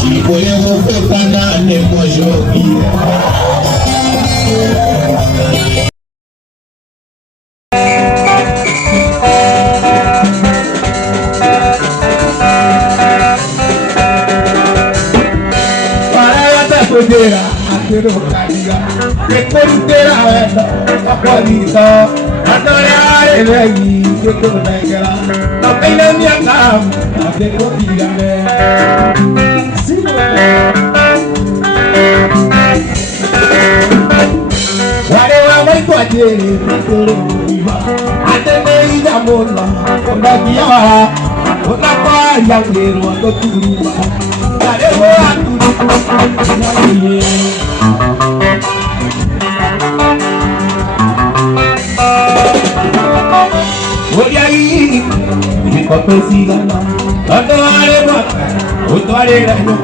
si podemos preparar el yo. Pero cariga, que cortera la cualidad, andare a lei, che tornerà, la pena mia cam, la che cortira guarda mai quadri, a te nei da molla, con la via, con la paglia che ruota tu, guarda tu, voy a ir y consigan cuando haremos otro haremos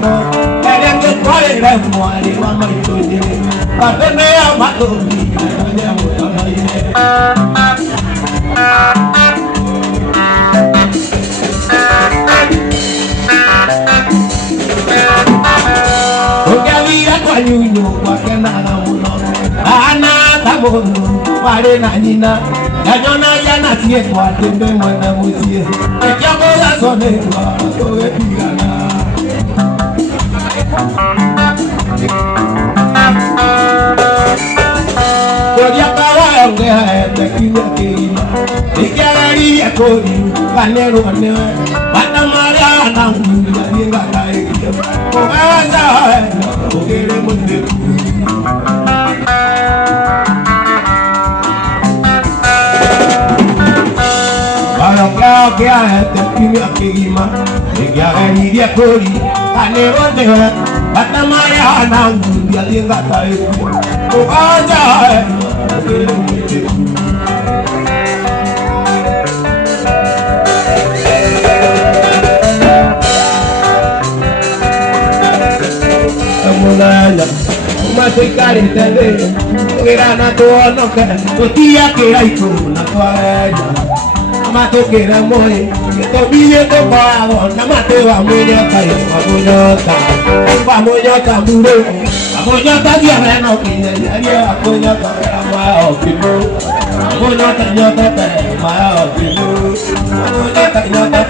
haremos que haremos vamos a ir a verme amado porque había cuañuño porque nada uno nada uno pare na nina Yanyona yana tie kwa tembe mwana muzie Ekiago ya sone kwa soge pigana Kodia kawa yonge haete kiwe keima Ikiaga liya kodi kanero kanewe Bata maria na ngumi ya dinga kaekia Kogaza haete Ogere mwende que a este primero que guima que a ir y a cori a nevar de ver hasta Mariana un día de gata o vaya uma soy carita de era na toa no que tía que era y con la toalla Mato que era muy, que te pide tu pago, nada más te va muñota, va muñota muro, va muñota diablo no pide, ya va muñota era más optimo, va muñota ñota te más optimo, va muñota ñota.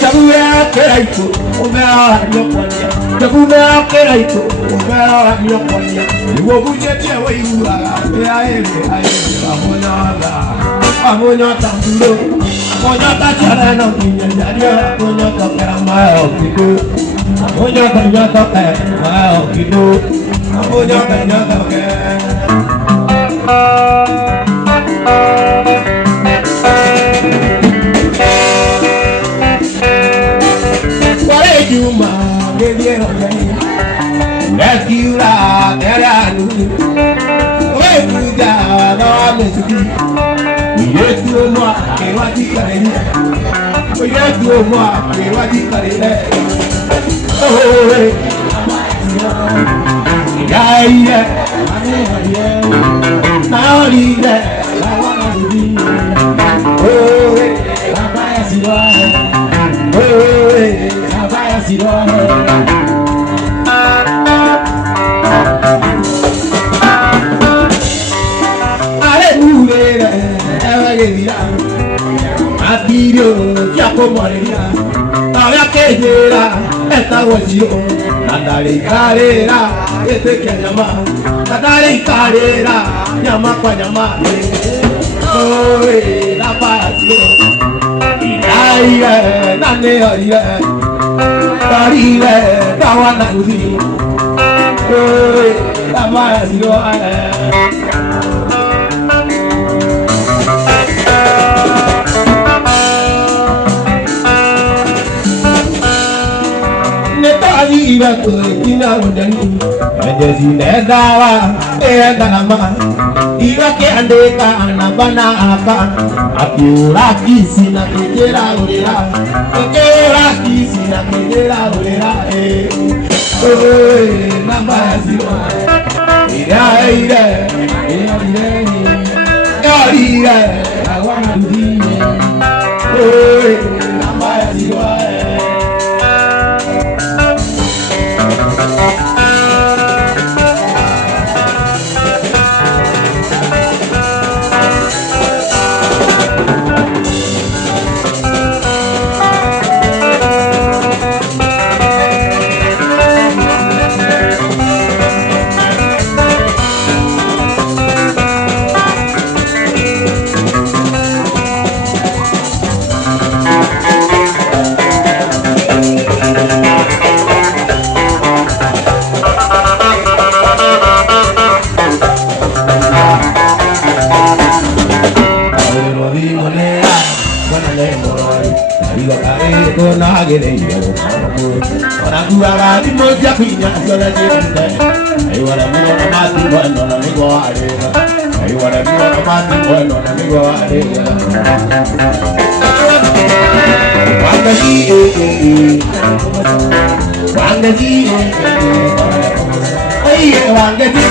Sabía que era hijo, una yo ponía, sabía que era hijo, una yo ponía. Wo bujetia we ura aere amonota mbulo amonota jara no kinyaria amonota karama okido amonota nyota karama okido amonota nyota ke Wale juma gediero Rescue-la, terra-nous Refugia, non, mais c'est qui Oui, moi, que va dire carré Oui, moi, que va dire carré Oh, oui Yeah, yeah Now, yeah Oh, oui La paille, si loin Oh, oui La paille, si loin Atirio, ya como alegría, había que llegar esta guachión, nadale y carrera, este que llama, nadale y carrera, llama para llamarle, oh, la pasión, y la nane oye, paribe, kawana uzi, oh, la pasión. Iba kuina undani, menjadi negawa, negama. Iba ke andeka anabana apa, aku lagi sina kejera ulera, nambah siro, ira, awan monea, when I lay more. I got a go now get a yellow. When I do a remote Japan, so that's it. I want to be on a massive one on a go. I want to be on a massive one on a go. Wangati, hey, Wangati.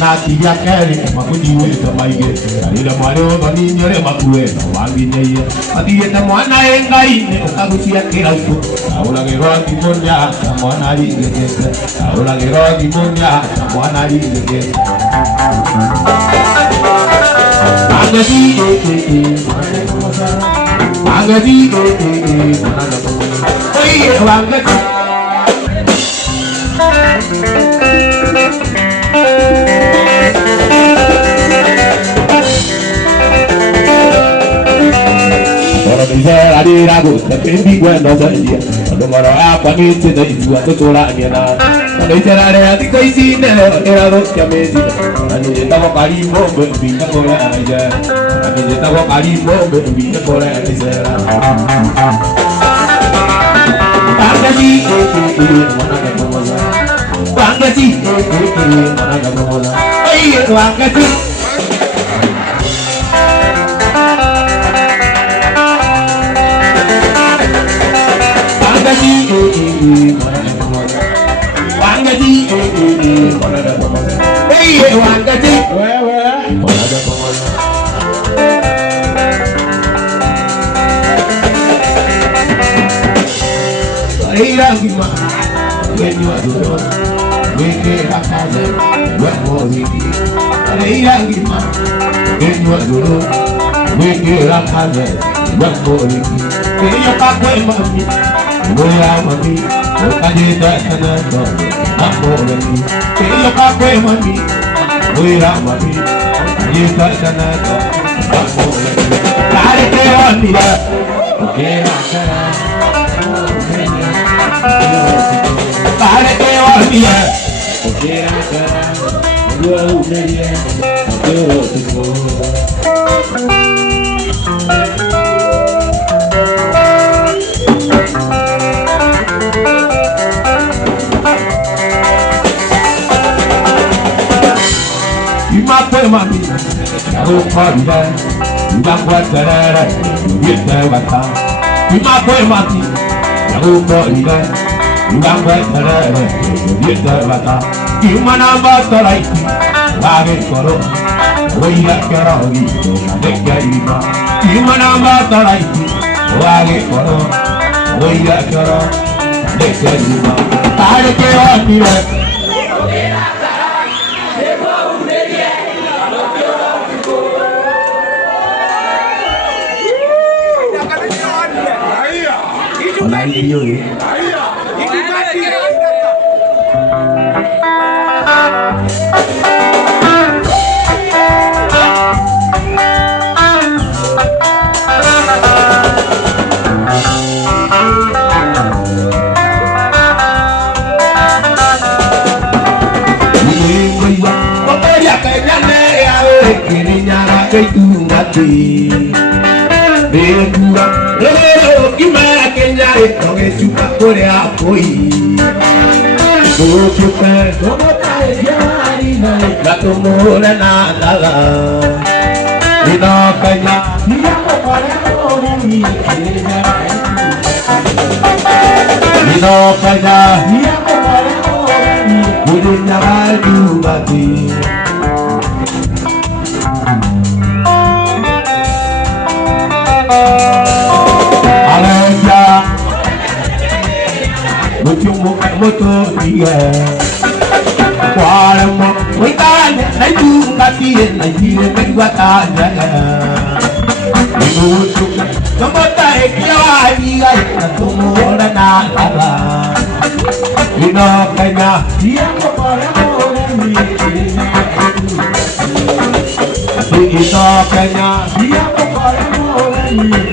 Nati ya keri makuji weta maige alira mwaro bani nyore makue no wangi nyeye ati eta mwana engai ne okagusia kira ipo aula geroti monya mwana ri gegese aula geroti monya mwana ri gegese angadi angadi oye wangati I did a good, the baby went over here. No matter how I need to do, you have to go out here now. And they said, I had to go see them, and I was coming. And they never got him over, be the boy, and they never got him over, be the boy, and they said,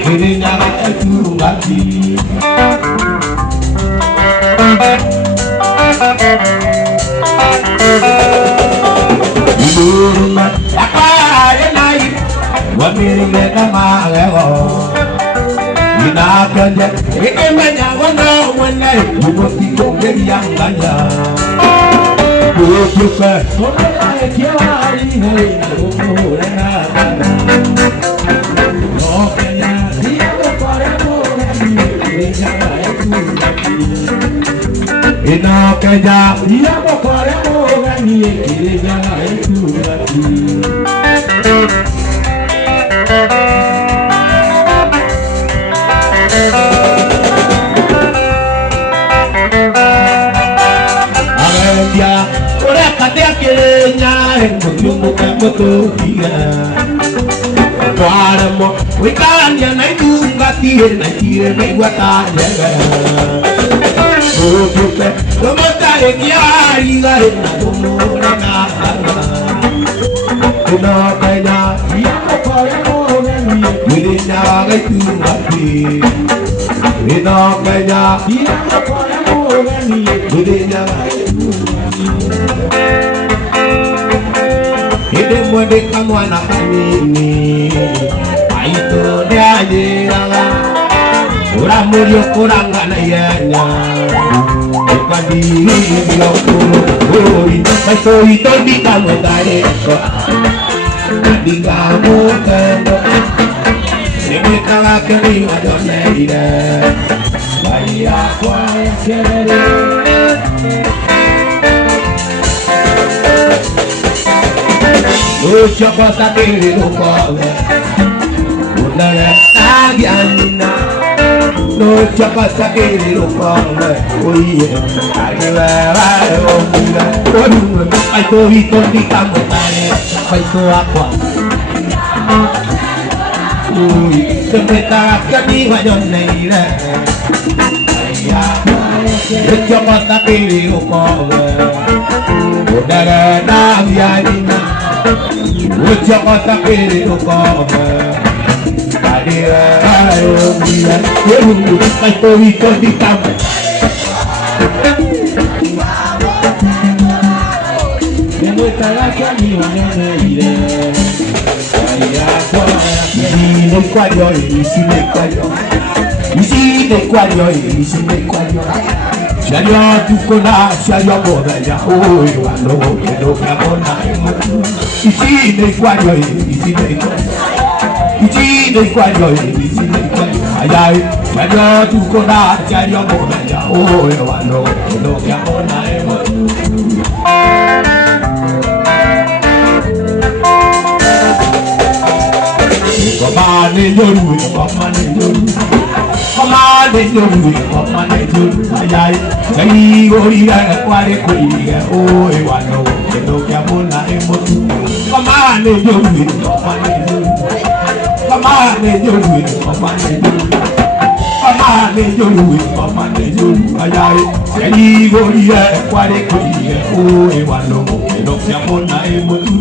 Kiri nyaga etu ngati. Iburuma akaya nai, wamiri mena malego. Inakanya, ikemenya wana wana, umoti kongeri yanganya. Kukuka, kongera ekiwari nai, umurena. Nokenya, diya kore kongeri, inyaga etu. Inakanya, diya kore kongeri, inyaga etu. Agendia, ora katea kelenya, enkumu kamoto kia. Kuaramo, wikanya na itunga tie na tie megwata yega. Kutupe, kumota ekiari gare na kumura na hana. Kunakanya, yako kore kongeni, wilinya gaitunga tie. Inakanya, yako kore kongeni, wilinya Ede mwende kamwana kanini Aito de ajiraga Ura murio kurangana yenya Ekadi hivyo kuru Kaito hito dika mutareko Dika mutendo Semika wakeni wadoneire Maria kwa yakerere No chapata tiri ukove Unare agianina No chapata tiri ukove Oye Agiwe vae omule Onuwe Aito hito dika mutare Aito akwa Oye Semeta kani wajoneire No chapata tiri ukove Unare agianina Ucha kota kiri ukome Kadira ayo mila Yerungu kaito hito ditamu Yemuta laka ni wanene ile Kaya kwa Isine kwa yo, isine kwa yo Isine kwa yo, isine kwa yo Sharia tukona, sharia moda oi wano Keno kamona emu Isine kwa yo, isine kwa yo Isine kwa yo, isine kwa yo Ayai, sharia tukona, sharia moda oi wano Keno kamona emu Komane nyoru, komane nyoru Komane nyoru, komane nyoru Ayai, chai gorira kware kuiga Oe wano, keno kia mona emotu Komane nyoru, komane nyoru Komane nyoru, komane nyoru Komane nyoru, komane nyoru Ayai, chai gorira kware kuiga Oe wano, keno kia mona emotu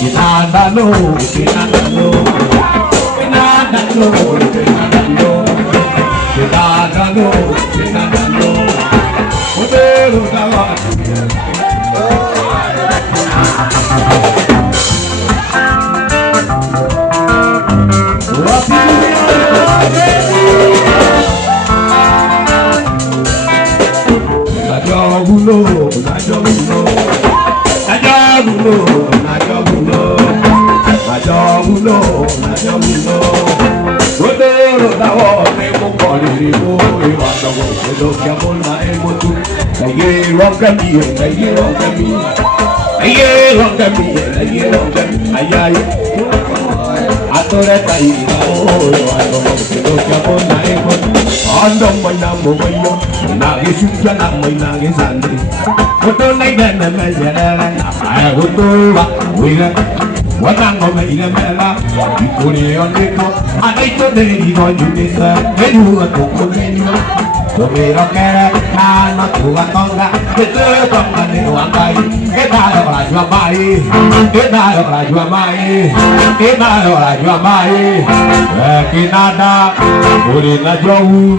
Kinadano, kinadano, kinadano, kinadano, kinadano, kinadano, odero dawa. Najogulo, najogulo, najogulo. Najogulo, najogulo Odero dawo nemo kolirigo Iwadago, edo kiamona emotu Kaye rongami, kaye rongami Kaye rongami, kaye rongami Ayayi Atore taina, iwadago, edo kiamona emotu Ando mana moyo, nage suja na moy nage sandri Oto naidana mezerela, ayagoto wa wira Watango meile mela, ikuri ondeko, anaito deri no junisa, meru atoko menyo, Tumirokere nano tuwatonga Tonga ni wangai Enayo rajwa mai Enayo rajwa mai Enayo rajwa mai Kinada Uri na jowu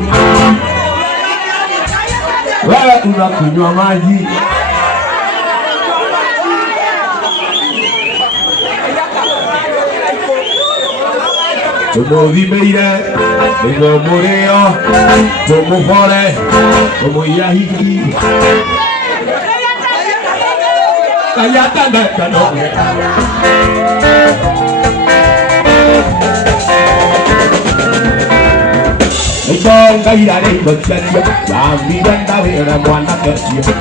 Wewe unakunywa maji Tumuthimeire niguo murio tumubore tumuyahiki kayatangatano Itonga irare igotiario Yambiranda wera mwana kesio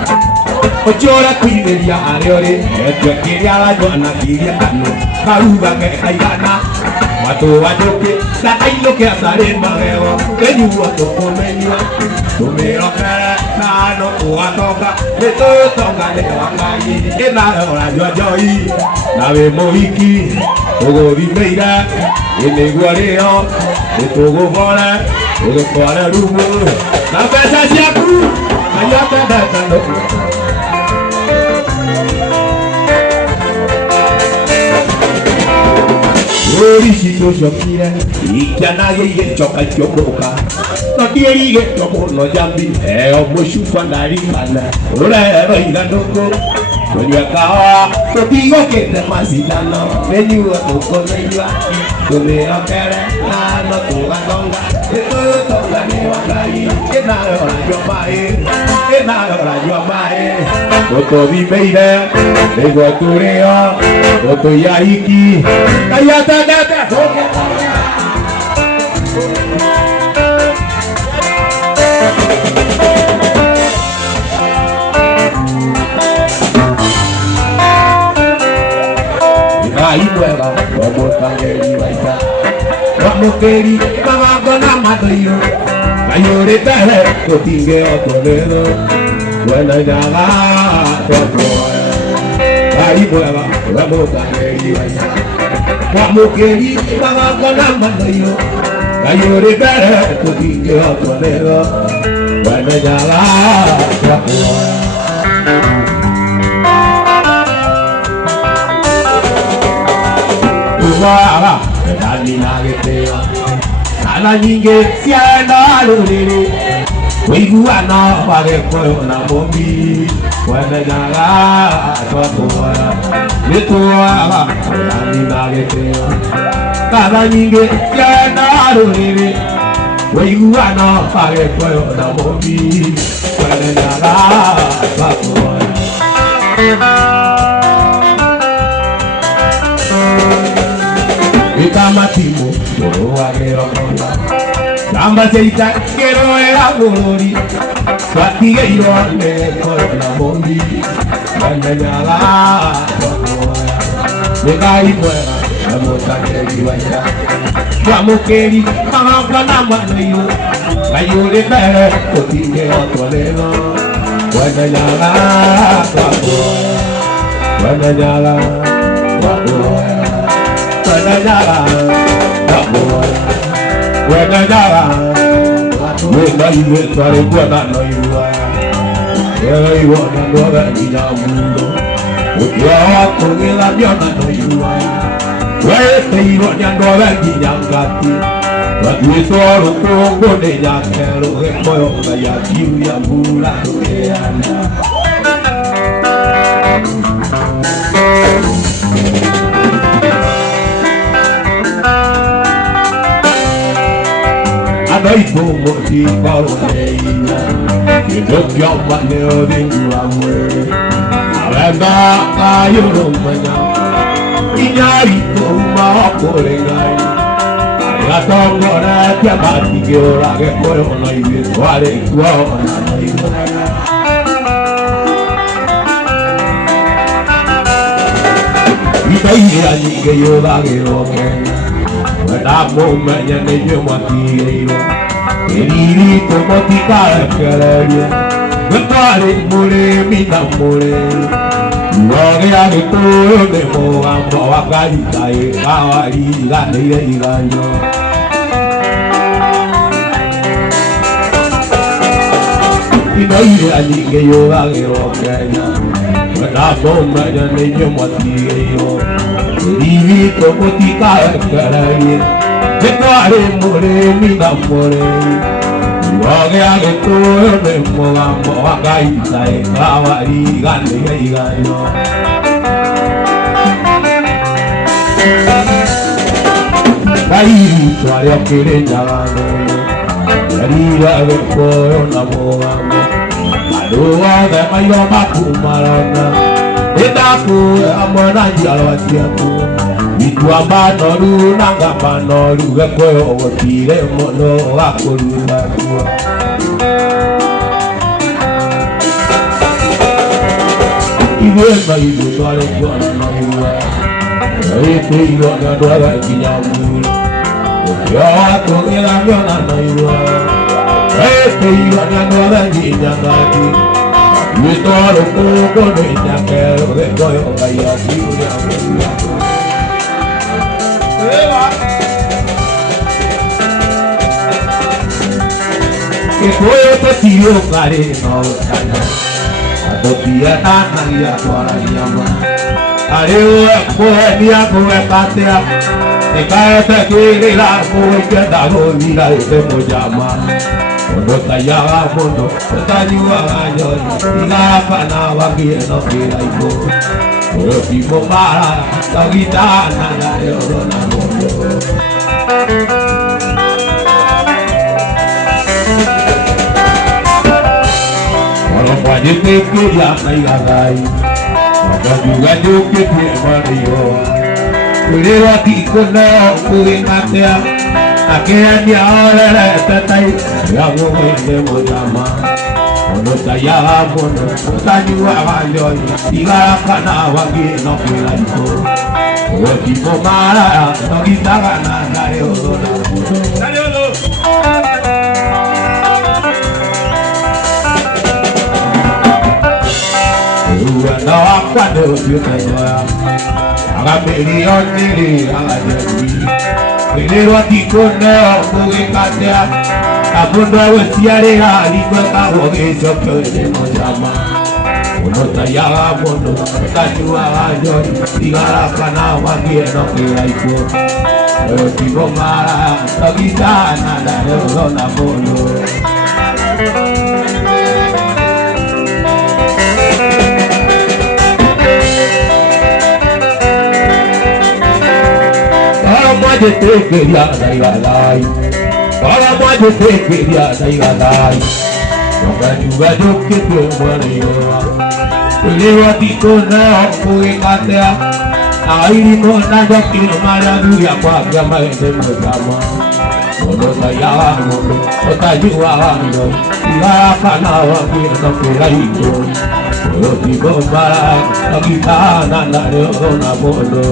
Ochora kuineria areore Etwe kiria rajwana kiria kanu Karuga ke aigana Watu wajoke Nakainoke asare mageo Kenyu watu komenywa Tumirokere Nano tuwatoka Neto tonga ne wangai Enaro rajwa joi Nawe mohiki Tugovimeira Inegua reo Nituguvore Ugutware rumu Na pesa ciaku Kayata datano Orishito shokire Ikianage igechoka chokoka Notieri igechoka no jambi Eo moshufa narikana Urero iganoko Kwenye kawa Totigo kete masidano Menyua toko menyua Tumirokere Nano tugatonga Eto tonga ni wangai Enayo rajwa mae Enayo rajwa mae Toto vimeire Nego tureo Toto yahiki Kayata data Ibueva, vamos a ver baita. Vamos queri, vamos na madrio. Mayore tere, to tinge otoledo. Buena llaga, Ibueva, vamos a ver baita. Vamos queri, vamos na madrio. Mayore tere, to tinge otoledo. Buena llaga, Tumara, dani nageteo. Ana nyinge siana lulili. Wiguana wale koyo na mombi. Wende nyaga tokoya. Nituara, dani nageteo. Ana nyinge siana lulili. Wiguana wale koyo na mombi. Wende nyaga tokoya. Kama timu, moro agero konda. Kamba seita, kero era gorori. Kwatige irone, korona mombi. Kanda nyala, kokoya. Nekai fuera, amota keri waya. Kwamo keri, kama kana manayo. Kayure pere, kotige otoleno. Kanda nyala, kokoya. Kanda nyala, kokoya. Wenajara, wenajara, wenaiwe tware kuona noiwa. Ewe wana ndoga ina mundo, ukiwa kongela miona noiwa. Wewe teiro nyandoga kinyangati, watuitoro kongo ne nyakero moyo na yakiu ya mula rokeana. Noi como ti paroleina, che dobbiamo mandare dentro a me. Aveva caio romana, ignari come porenai. La tongora chiamati che ora che poi non hai visto quale I bei anni che io vagherò da momento ne io mattirò e lì come ti caricherebbe per fare more mi d'amore Gloria che tu ne muovo a carità e cavalli la di ganyo inoire anyinge yuragirwo Kenya nathomere nĩ inyuĩ mwatigĩirwo ririto mũtikarekererie nĩ kwarĩ mũrĩmi na mũrĩmi gĩa gĩkũyũ nĩ mũgambo wa Ngai taĩkawa riganĩire igayo Ngai ritũ arĩa ũkĩrĩ njagano rĩrĩa gĩkũyũ na mũgambo andũ othe maitho maku marona nĩndakũhe hamwe na njiarwa ciaku itua manoru na ngamba noru gĩkũyũ gũtirĩ mũndũ wa kũruta kuo ithuĩ na ithuĩ twarĩ kuona na iwe ĩtĩirwo nĩ andũ othe nginya mũri ũkĩo watũgĩramio na na iwe ĩtĩirwo nĩ andũ othe nginya ngati itwaro kũngũ nĩ nyakerũ gĩkũyũ Ngai akiuria mũria gĩkũyũ tũtiũkarĩ no ũtana tũtietanagia twaragia ma arĩ we kũhenia kũweka atĩa ĩkaete kĩrĩra kũgĩkenda gũthira ĩte mũjama mũndũ taiaga mũndũ ũtanyuaga njohi igakana wagie no kĩraigũ ũyũ ti mũmara tagitana narĩoro na mũndũ Wanjĩtĩkĩria na igathai Wanjuga njũkĩtie marĩo kwĩrĩrwo ti kũneo kũgĩkatea akĩhenia orerete tai rĩa gũgĩte mũjama mũndũ taiaga mũndũ ũtanyuaga njohi igarakana wagie no kĩraigũ ũyũ ti mũmara togitagana narĩoro na mũndũ no wakwa nĩ ũtuĩte guoya agamĩrionĩrĩ agajebi kwĩrĩrwo ti kũneo kũgĩkatea na mũndũ egũciarĩra ringo ĩkagwo gĩcokio nĩ mũjama mũndũ taiaga mũndũ ũtanyuaga njohi igarakana wagie no kĩraigũ ũyũ ti mũmara togitana narĩoro na mũndũ Mwajĩtĩkĩria na igathai mwajĩtĩkĩria na igathai Wanjuga njũkĩtie marĩo kwĩrĩrwo ti kũneo kũgĩkatea irimũ na njokio marĩa thuria kwambia maĩte mũjama mũndũ taiaga mũndũ ũtanyuaga njohi igarakana wagie no kĩraigũ ũyũ ti mũmara togitana narĩoro na mũndũ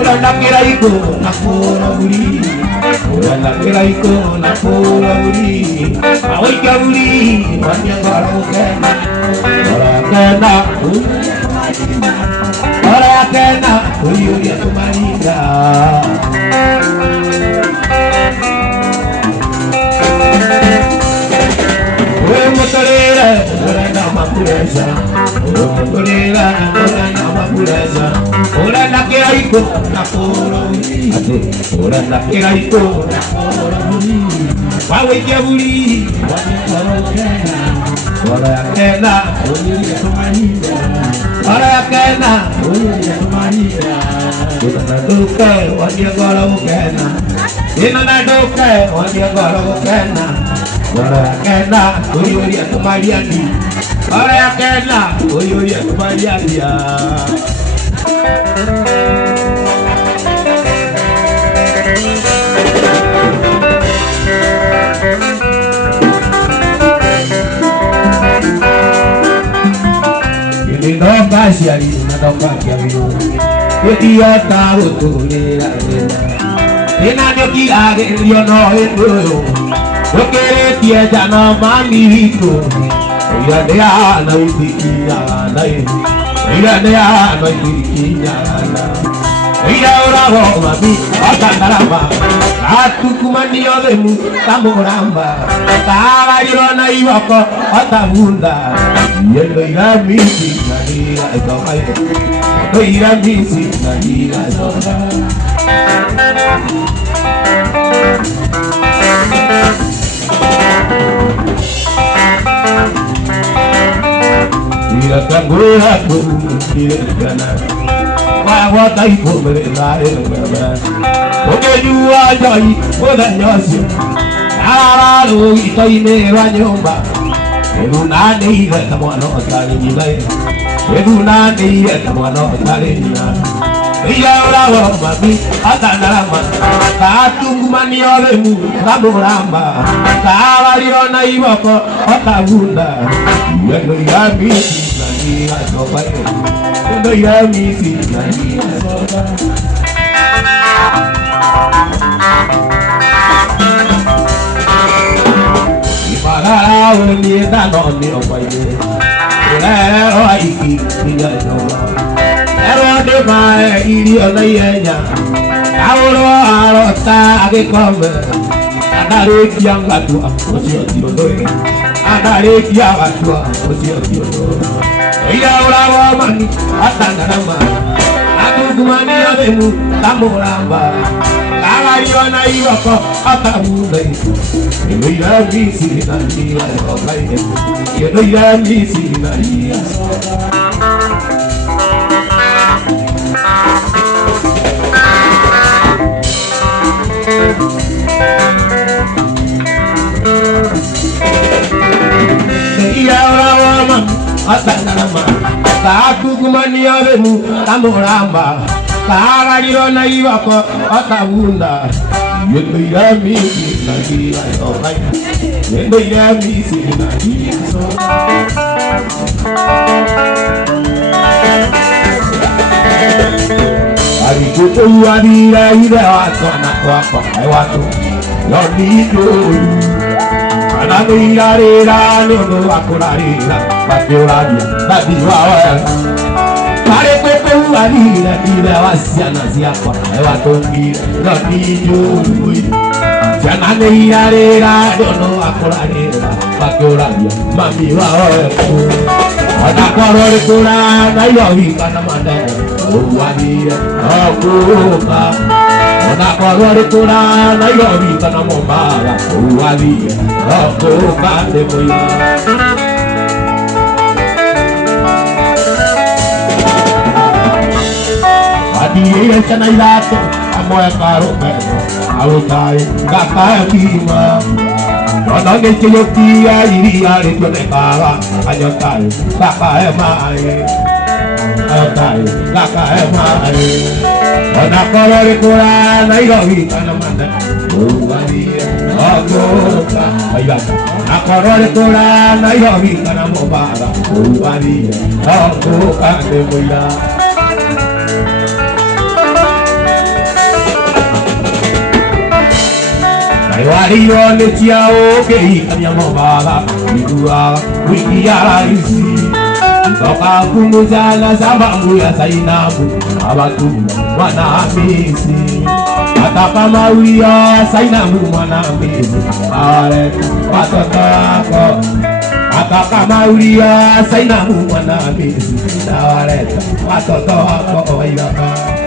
Uranda kĩraigũ na kũraguri uranda kĩraigũ na kũraguri awĩkia guri wanyengora gũkena orakena ũiyũria tũmarinda Mutorera, uranda makureza, mutorera, uranda makureza, uranda kĩraigũ na kũraguri, uranda kĩraigũ na kũraguri, wawĩkia guri wanyengora gũkena orakena ũiyũria tũmarinda orakena ũiyũria tũmarinda ndũke wanyengora gũkena ndũke wanyengora gũkena Orakena ũiyũria tũmariani orakena ũiyũria tũmariania ndoka ciari na ndoka kĩagĩrĩru gũtiota gũtũrĩra ĩna nĩũkiragĩrĩrio no hĩndĩ ũyũ ũkĩrĩtie njano mami witũ ira ndĩana wĩtĩkiaga na ira ne ano ikinyana ira ora wa bi atanarama atukumani odemu tamuramba tagariro iboko atabunda yendo ira misi nira etomai ira misi nira etomai ira kangura ira kana wa tai ko mere dare mere oke juwa jai oda nyosi ara ro itoi me wa nyomba eduna nei ga tamano tare ni lai eduna nei ga tamano tare ni na iya ora wa mami atanarama ta tungumani ole mu ramuramba ta wariro na iboko otagunda yendo ya misi na ni asoba yendo ya misi na ni asoba Ipagara oni dano ni opaye ora ora iki ni asoba ero de mae iri ona yenya aworo arota age kombe adare kianga tu osio tiodoe adare kianga tu osio tiodoe ira ora wa mani atanarama atugumani ademu tamuramba agariona iboko atabunde ira misi na ira okai ira misi na ira atanarama takumani abemu tamuramba tagariro iboko atabunda yendo ira misi na ira okai yendo ira misi na ira ari kuto ira ira atona kwa ai watu yonido Anamira no akurarira bakuraria badiwa pare pepe uarira ira wasiana ziakwa ewatongira no niyo jana neira no akurarira bakuraria mami wa adakorore kura na yohi kana mande uarira akuka adakorore kura na yohi kana mombala uarira akuka de moya Adiye chana ilato amoya karo peso alutai kaka kima Wadonge chiyokia iria retone kara ayotai kaka emae ayotai kaka emae Wanakorore kura na irohi kana manda uwadia agoka ayaka Nakorore kura na irohi kana mobara uwadia agoka de moya Wariro ne tiao ke ikanyamo baba idua wikiara isi toka kumuzala sababu ya Zainabu abatu wana misi ataka mawia Zainabu wana misi are patako ataka mawia Zainabu wana misi are patako oiraka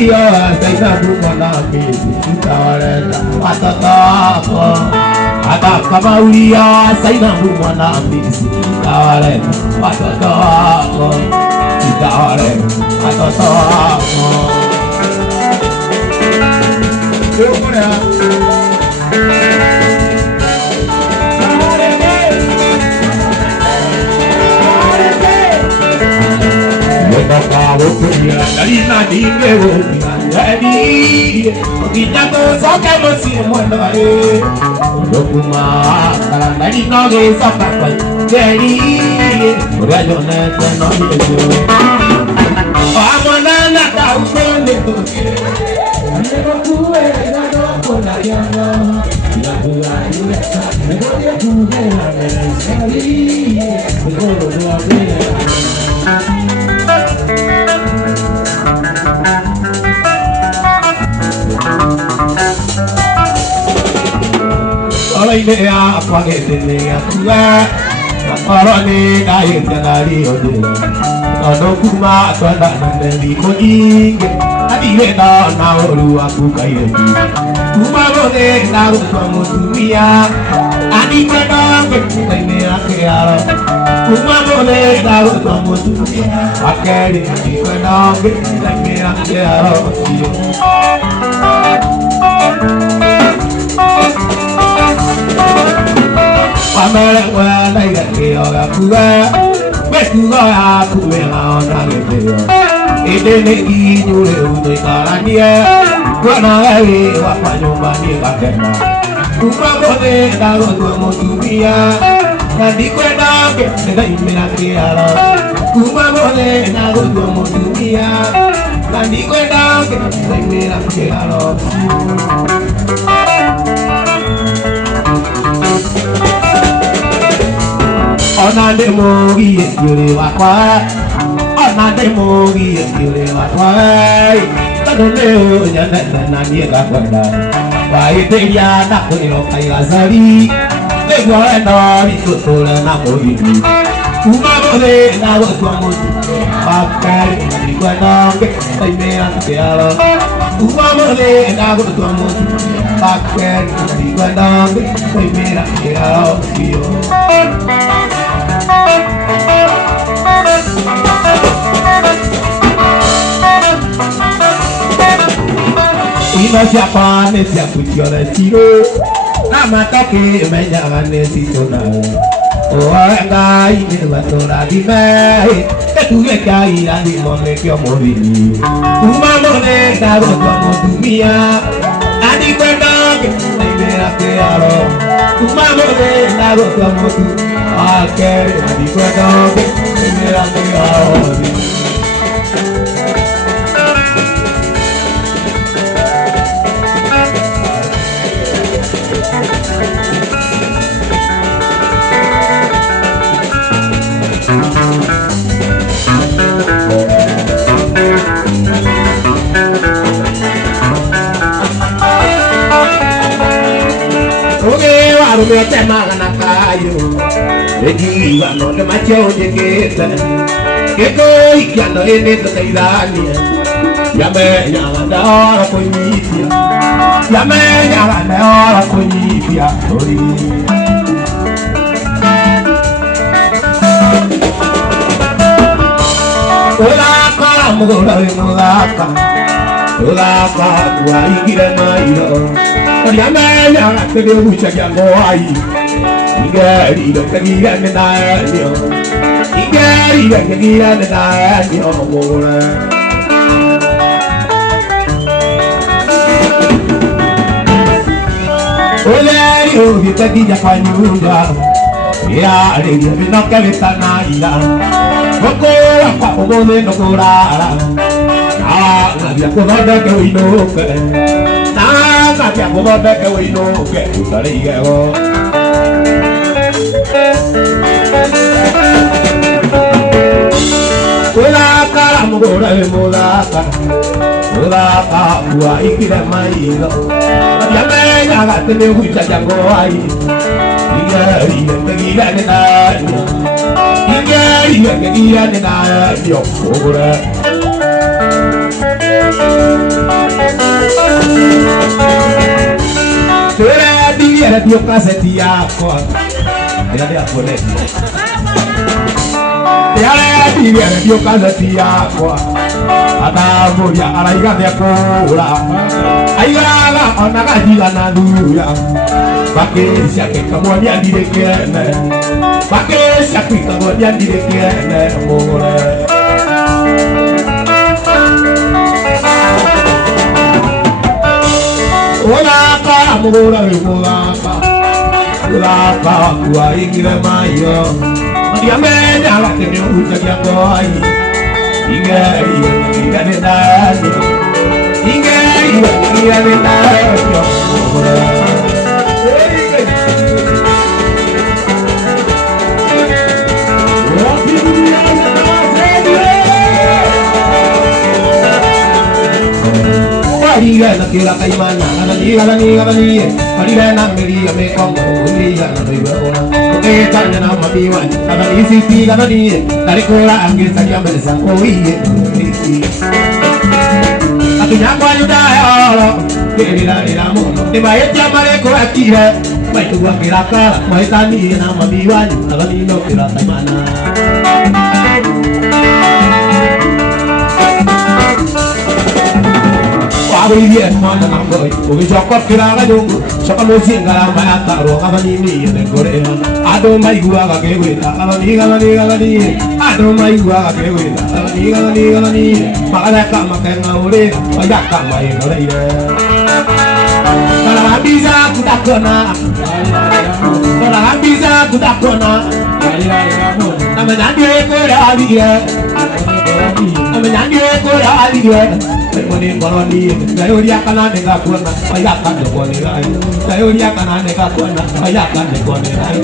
Yo, Zainabu wana misi tawareta patatako ataka maulia Zainabu wana misi tawareta patatako tawareta patatako Dalina dingewo ready Kita to soke mosi monore Dokuma kala dalina ge sapa ready Ora jone no yejo Amana nata Apa ini tua, orang ni kaya jangan ode. Ano kuma tua nanti koi, hati kita nauru aku kaya tu. Kuma boleh nauru kamu dunia, hati kita kita ni akhir. Kuma boleh nauru kamu dunia, akhir kita kita ni akhir. Amere wa na ira ke ora kuwa be kuwa aku me la na le te yo ide ne ki nyu le u te kara nie wa na e wa pa nyu ba ni ka ke na kuma bo de da ro tu mo tu bia na di ko na ke ne me na ke ara kuma bo de da ro tu mo tu bia na di ko na ke ne me na ke ara Ona de mogi yule wakwa, ona de mogi yule wakwa. Tano leo jana na ni kakwenda, waite ya na kuilo kaya zari. Lego ndo ni kutola na mogi. Umabole na wakwa mogi, bakari ni kwa nonge, taimea kialo. Umabole na wakwa mogi, bakari ni kwa nonge, taimea kialo. Ino siapa ne siapa juara siro, nama toke menyangan ne sitona. Oh enggak ini betul di me, ketujuh kali andi mone kyo mori. Uma mone tahu kamu dunia, andi kwenda ke merah ke aro. Uma mone tahu kamu akhir andi kwenda ke merah ke aro. Rumah tema anak kayu, lagi wano de macho de kita, keko ikan do ini terkaitannya, ya me jangan ada orang punya, ya me jangan ada orang punya, sorry. Ulaka mulaka, ulaka tua ikiran mailo. Yame nyanga kede ucha jango ai igari do kagira ne na yo igari do kagira ne na yo mora olari o hitaji japanyuga ya ale ya binoka vetana ila boko apa omone no korara na via konoda ke inoke Nabi aku mau dek wino ke utari kau. Mulaka mulaka mulaka buah ikhlas mailo. Dia menyangat tene hujan jago ai. Igari tegila nenanya. Igari tegila nenanya. Ora. Era Dio casetia con era de apolet era Dio casetia con ada moria araiga de apura aiga ona gajiga na duya pakai siake kamu dia di dekene pakai siake kamu dia di dekene mole Ulaka mura ulaka ulaka tua ingire mayo dia menya la tene uja ya koi Liga na kila kaimana na liga na meliga me kongo liga na liga ona oke tanya na mabiwan na isi na ni tarikola ange sakia mbesa oiye akinya kwa yuda oro kelila ila mo ni mayetia mare ko akira mai tu akira kala mai tani na mabiwan na ni no kila kaimana Abri mana namboy, ogi jokop kira jungu, sokalo singala maya taro kabani ni ne gore, ado mai gua ga kewe, kabani, ado mai gua ga kewe, kabani, makanya kak makan ngore, banyak kak main gore ide. Kalau bisa aku tak kena, kalau bisa aku tak kena, namanya dia kora dia, namanya dia kora dia. Koni koroni, saya kana nega kuana, ayakan de koni rai. Saya kana nega kuana, ayakan de koni rai.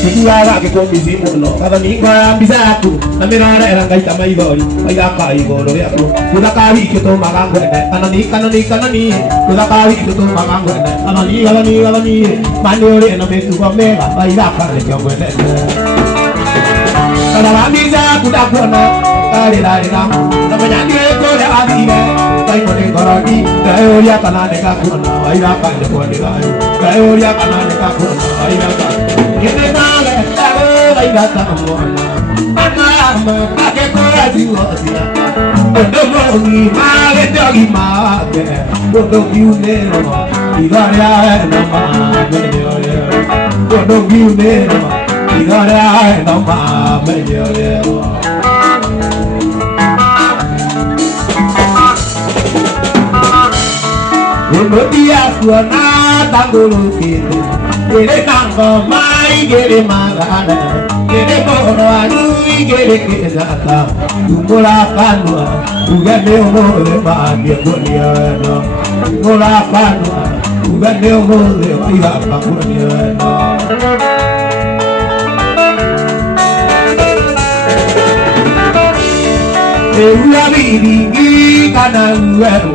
Kira ke kau bisi mulu, kalau ni kau bisa aku, kami nara orang kaya tamai gori, ayakan igoro ya aku. Sudah kali kita makan gue, kanan ni, sudah kali kita makan gue, kanan ni, mandori nama itu kau mega, ayakan de kau gue. Kalau bisa aku tak pernah dari kamu, namanya dia kau dah abis Kai kone koroni, kai dia kana neka kuana, aira kai de kone kai, kai dia kana neka kuana, aira kai. Ini nale, tahu aira tahu ana, ana kake kora jiwa sia. Ondo mongi male jogi mage, ondo kiune no, igara no ma, ondo kiune no, igara no ma, dia kuana tanggulu kiri, kiri kanggo mai kiri magana, kiri boro anu kiri kesata, mulakan dua, juga neumole bahagia dunia no, mulakan dua, juga neumole tidak dunia no. Uya biringi kanan weru,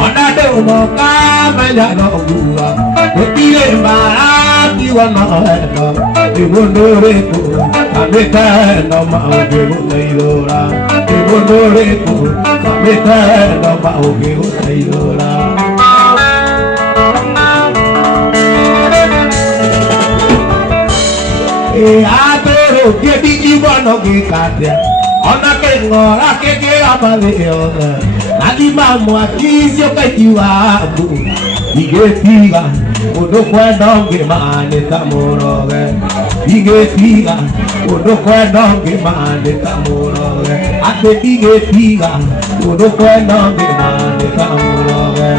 mana demo kamanya no gua, betile malam diwan mahal, dimundureku, kami teno mau dimunduira, dimundureku, kami teno mau dimunduira. Atoro jadi iwano kikatya. Ona ke ngora ke amale ona nadi mamu akizio kaiwa bu igetiga odo kwenda nge mane tamoroge igetiga odo kwenda nge mane tamoroge ate igetiga odo kwenda nge mane tamoroge.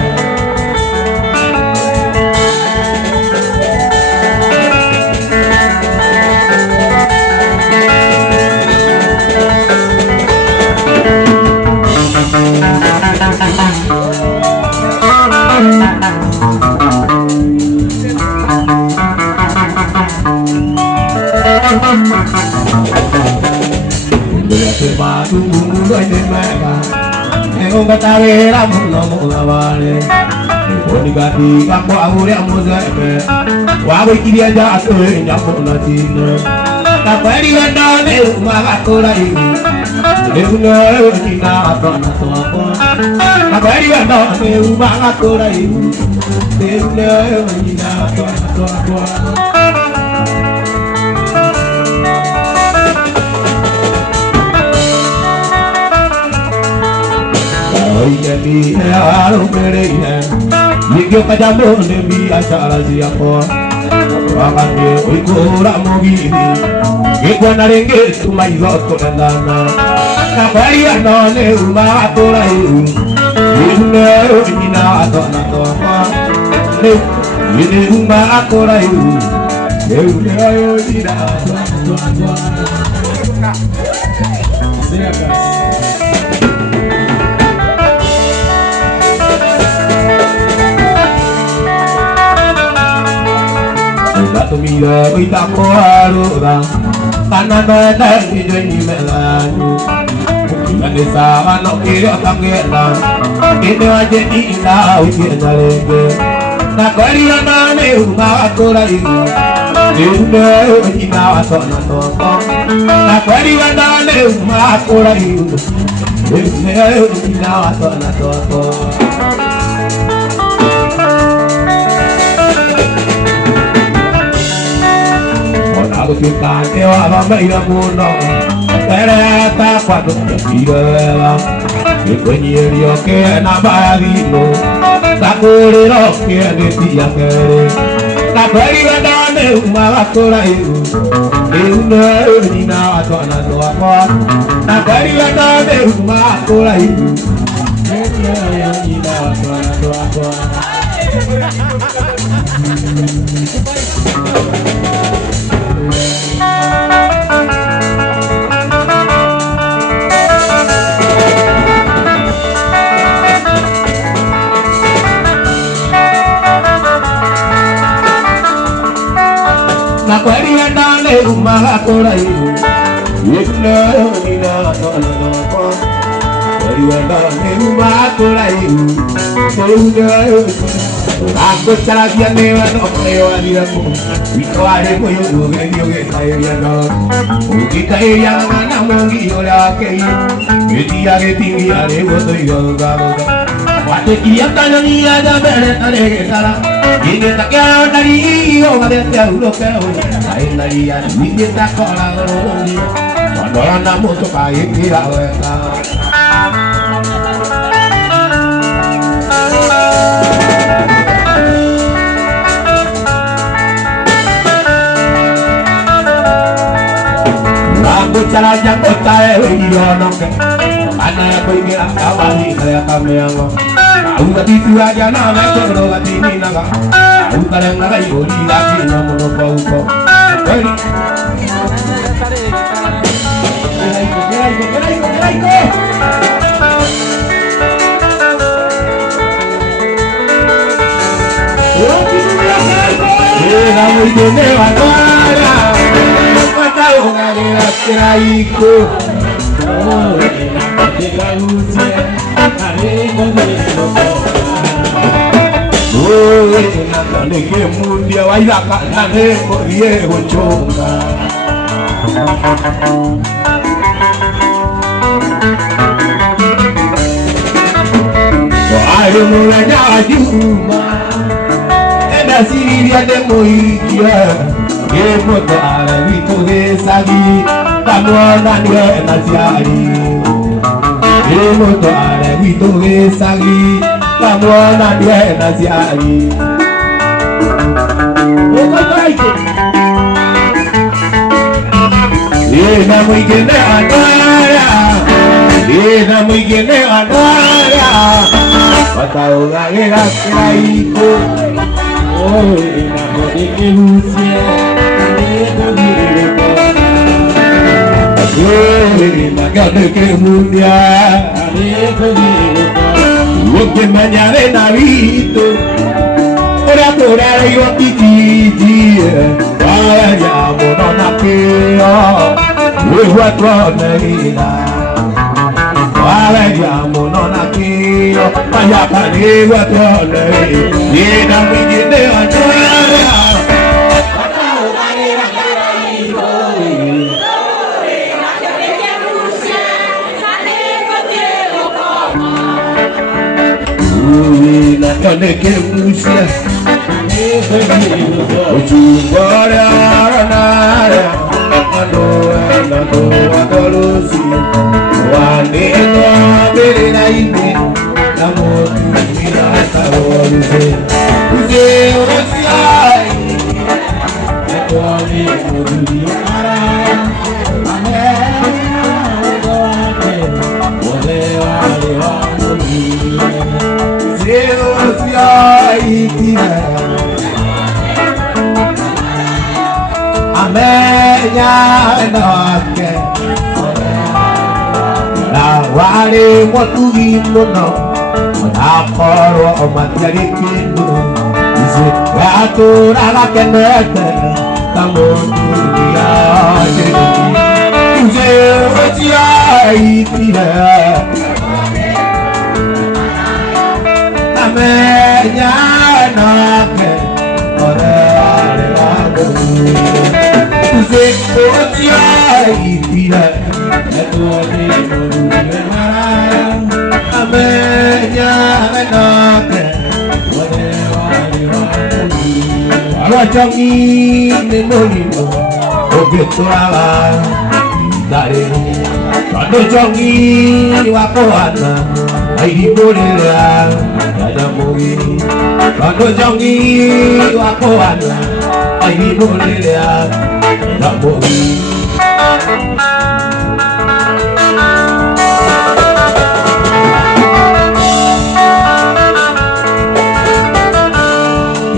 Batu bumbu ini mereka, engkau kata rela mau ngawale, engkau digati kamu awuri amuzake, wawi kiri aja atuh nyamuk natina, tapi di bandar ni rumah aku lagi, dengar cina atau apa, tapi di bandar ni rumah aku lagi, dengar cina atau apa. Jadi harum mereka, jika kajamu demi acara siapa, akan diikut mogi ini, jika naringge cuma ikut kendana, kapaya nane rumah tu lain, ini ina atau apa, ini rumah aku lain, tu mira hoy ta coaruda kana no da ni yo ni me la ni sa no quiero también que te vaya ni la hoy que na le na quería na me una cola y ni na so na to na quería na me una cola y ni na so na to Aku cinta dewa bamba ina muno ternyata kuat tidak dikunyi oke nabadino takuliro ke dia kere takuri wadane malah korayu ina ina atona doa takuri wadane malah korayu ina ina atona doa na kweli ndane umaha korayu yekna ina tona ko kweli ndane umaha korayu seuga aku cara dia newa no leo adiraku ikaware moyo yoge sayo ya no ukita ya ngana mongi ora kei media ge tingi are goto yoga wate kia kana ni ada bere tare kala ini tak ya dari yo ngade teu keu ai dari ya ni tak kola ni wana namu to kai kira weka aku cara jang otae yo nongke ana ko ngira kawali kaya kameango au gati tu aja na me ko gati ni naga au kala naga yori lagi na mono pau ko oi Traíco, oh, de la lucia, arreglo de loco. Oh, na de que mundia vai la cana de Diego Chonga. Oh, ay, no la llama, ena siria de moikia, que motara vito de sagi. Kamuana niwe nasiari emo to are wito gesagi kamuana niwe nasiari oko taike ena muigene anaya patao gagera kraiko oh ena modike lucie ena direko magane que mundial lo que mañana navito ora ora yo titi vaya monona que we huatro neira vaya monona que vaya pane huatro neira y na mi de añora Kane ke musia Ujungora nara Ando adolusi Wane no bere na ime Namo tumira taboluse Uje orasiai Eto ami moduli ara Ame Odoake Ode wale wa moduli Zero si ai tira amenya noke na wale motugi muno akorwo omatiari kindu ize aturaga kenete tamunduria ize otia itire amenya noke orale lagu ize otia itire etoni murudia maraya amenya noke Rajangi nenolino ogetorala dare kado jangi wakoana aidi bolera dada mogi kado jangi wakoana aidi bolera dada mogi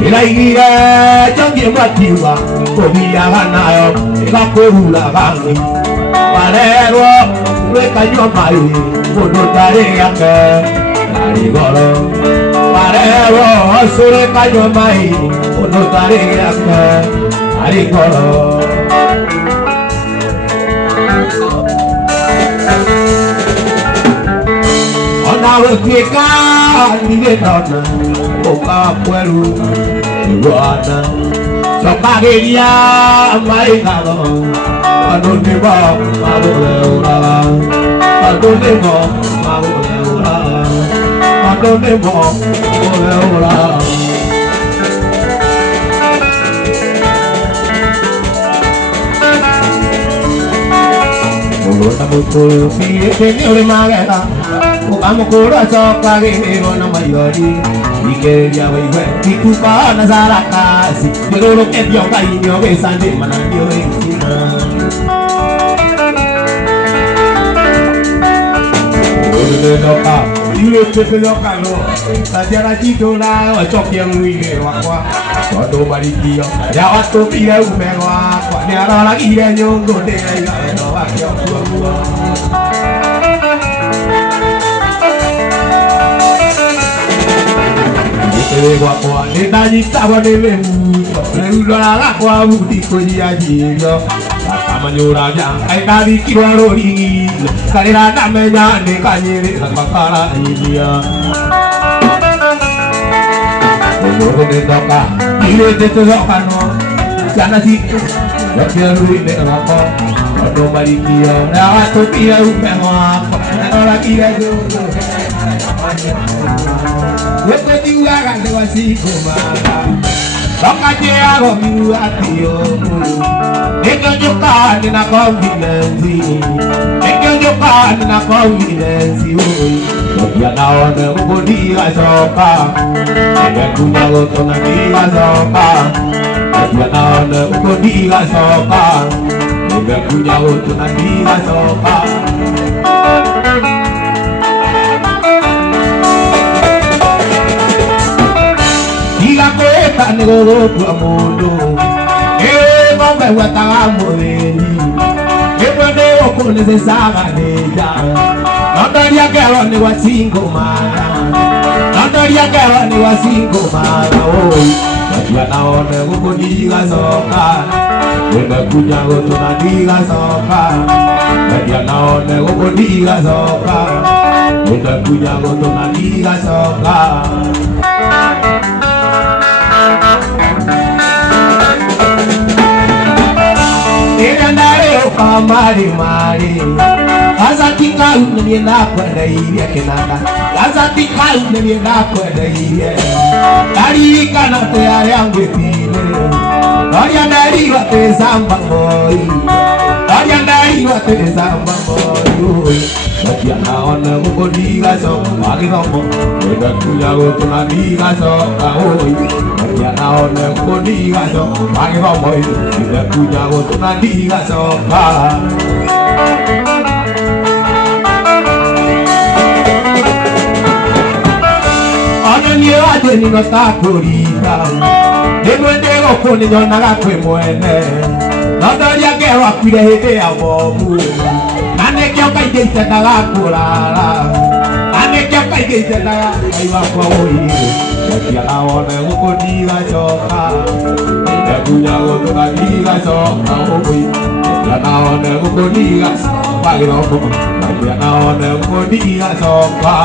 Ilaigira jangi matiwa kobiya hanayo ikakorula gangi Parero weka nyomai kodo tare yake Narigoro Parero sure kanyomai kodo tare yake Narigoro Ona wekika nige nona Oka puelu Iwana Sokageria Maikalo Adonebo Mabuleura Adonebo Mabuleura Adonebo Mabuleura Murota mukul Kini uli mageta Ukamukura Sokageria na mayori Ikeria wewe Ikupa nazara kasi Miroro ketio kainyo Besande mananyo Ekina Doka Ile pepe doka no Tajara jitola Ochokia luige wakwa Kodo barikio Ya watu pile umewa Kwa niara lagi ya nyongo Dega iga eno wakio kuwa Ewe kwa nitanyita wadele muto Leulala kwa muti kujia jiyo Kama nyura jang Kaitari kiwa rori Kalira namenya Nekanyere Kakakara ilia Umuru netoka Ile teto yokano Sana siku Wakia rui nekako Kodo marikio Na watu pia upewa Nora kia jodo Weko tiwa kande wasiko mara Toka jea gomi atio Eko nyukani na confidence Eko nyukani na confidence Tokia naone ukodiga soka Eke kunya goto na diga soka Tokia naone ukodiga soka Eke kunya goto na diga soka Ika negoro kwa mundo ngombe wataga mweli Epwende okone se saga neja Nondaria kero ni wasingo mara Nondaria kero ni wasingo mara Wajua naone ukodiga soka Wembe kunya goto na diga soka Wajua naone ukodiga soka Wembe kunya goto na diga soka Mari mari Azatika unye na kwenda ile kenanda Azatika unye na kwenda ile Dari kana te yale angepile Dari andari wa te samba moi Dari andari wa te samba moi Bakia naona ukodiga soka Wakitombo Wenda kunya goto na diga soka Bakia naona ukodiga soka Wakitombo Wenda kunya goto na diga soka Onye waje ni notakurita Neno ndego kuni nyonaga kwe mwene Rodoria ke wakuire hete ya bomu Ane kia kaige itetaga kurara Ane kia kaige itetaga Kaiwa kwa oi Kia naone ukoniga choka Kunya ukoniga choka oi Kia naone ukoniga Pagiroko Kia naone ukoniga choka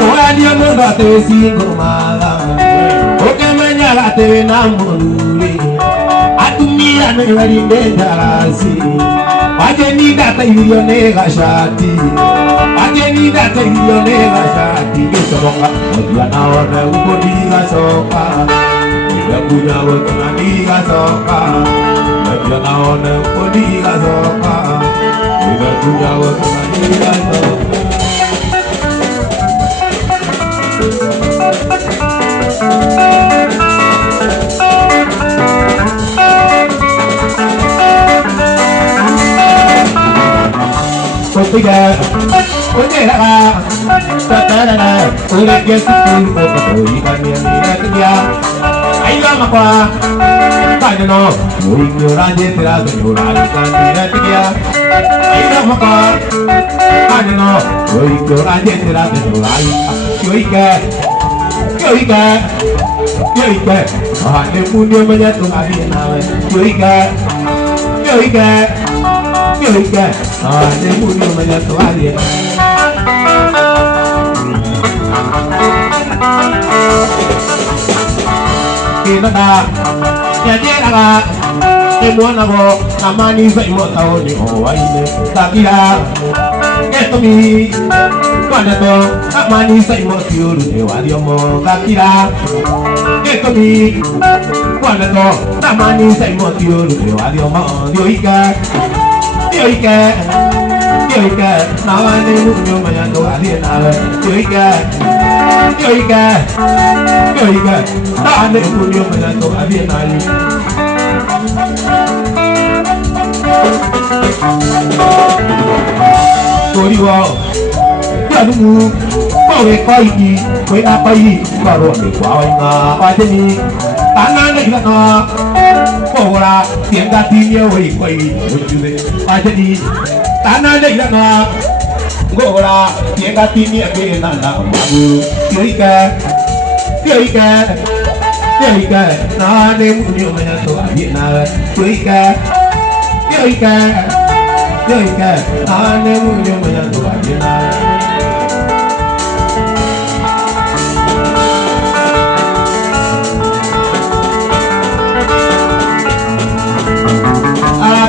Oadia muda te singomada Okemenya la te namururi Atumia no yarinde darasi Wajeni data yurione gashati Wajeni data yurione gashati Yesoronga Odia naone ukoniga soka Ida kunya ukoniga soka Odia naone ukoniga soka Ida kunya ukoniga soka Otiga, otiga, tatarana, otiga sikul, otiga niya niya. Ayla makwa, kaya no, otiga raje tera ganyorai niya niya. Ayla makwa, kaya no, otiga raje tera ganyorai. Otiga, otiga, otiga. Ahane punya banyak tu hari nawe. Otiga, otiga. Yoika, ane muni manya tuari. Kinada, jadi naga, semua nago, namani saya mau tahu ni owaine. Takira, ketomi, mana tu, namani saya mau tiuru ewari omo. Takira, ketomi, mana tu, namani saya mau tiuru ewari omo. Yoika. Yoika, yoika, nawane munyo mayando aliena. Yoika, yoika, yoika, nawane munyo mayando aliena. Koriwa, yadumu, kowe kaiki, kowe apai, karo ni kwao nga pajeni, tanane ilana. Ora tienda tinia wei koi ujube ajadi tanah dek na ngora tienda tinia ke na na mabu yoika yoika yoika na ne munyo manya to abina yoika yoika yoika na ne munyo manya to abina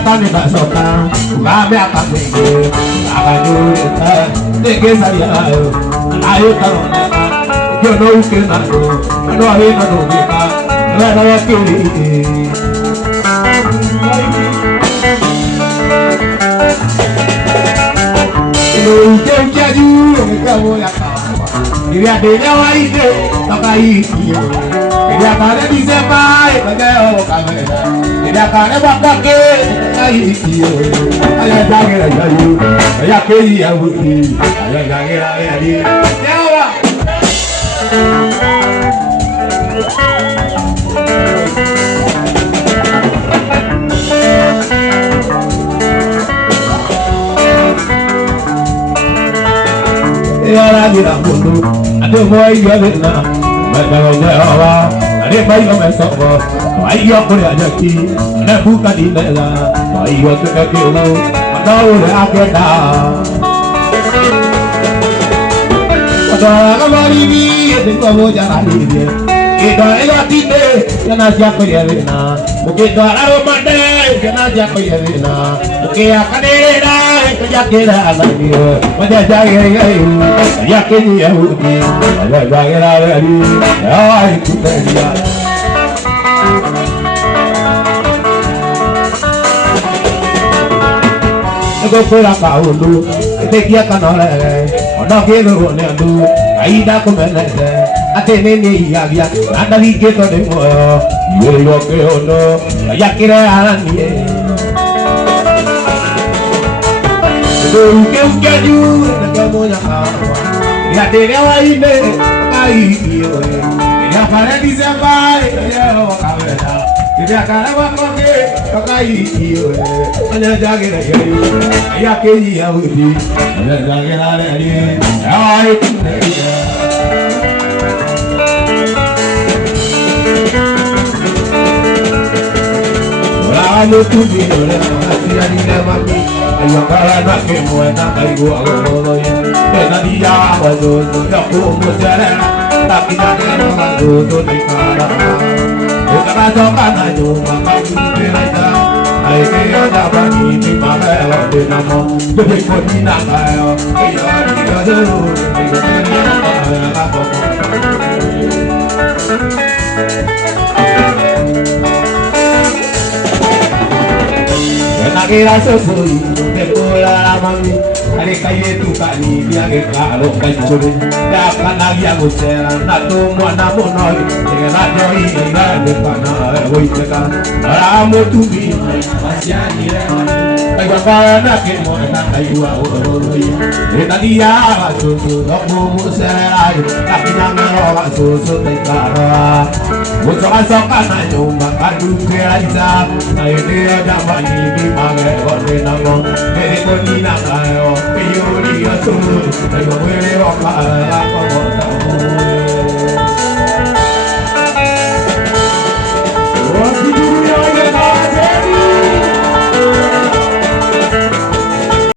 Tani tak sokan, kami akan pergi, akan juta, deke saya ayo taruh nama, jono kenado, doa nado kita, doa kiri. Ini jauh jauh, kamu yang tahu, dia dia waide, tak kaya. Dia kare bisa baik, bagai orang kamera. Dia kare bakake, ayi iyo. Ayah jangan ayu, ayah kiri abu ini. Ayah jangan ayu. Siapa? Ya lagi nak bunuh, ada mau iya benar. Macam apa? Ada bayi orang sok, bayi aku ni ada ki, ada bukan di dalam, bayi aku tak kira, ada orang agenda. Ada kembali ni, ada kamu jangan ini. Kita elok tidak, jangan siapa dia bina. Mungkin ada rumah deh, jangan siapa dia bina. Mungkin akan ada, kerja kita akan dia. Macam jangan yakin dia budi, macam jangan ada di, ya itu dia. Aku pernah tahu dulu, ketika kan oleh, orang kira orang dulu, aida aku mana ate nene ya ya, ada lagi kita demo, yo ke ono, ya kira alam ye. Uke uke ju, kamu yang apa? Ya dia lain deh, tokai iyo ya paradi sembali yo kawela dia karawa koke tokai iyo anya jagera yayu ya keji ya udi anya jagera ali ai Ayo tubi ole asia ni mami ayo kala na ke moena kaigo agolo ya pena dia wajo ya ko mo jara tapi na ke no wajo to ni kala o kana to kana yo mama ku te ra ai ke ya da ba ni ni ma ga wa de na mo be be ko ni na ga yo ke yo ni ga do ni ga ni na ga ko Nakira sosoi, te pola mami, ale kaye tu kani, dia ke karo kanchuri, dia kana dia gusera, na tu mwana monoi, te la doi ina de kana, oi te ka, amo tu bi, asiani le mami, ai baba na ke mwana ai wa oroi, e na dia soso, no mo sera, tapi na mero soso te kara, mo so kana yo makadu ke aiza, ai dia da bani Magre, orde namo, mere koni na kayo, piyori asul, ay mawele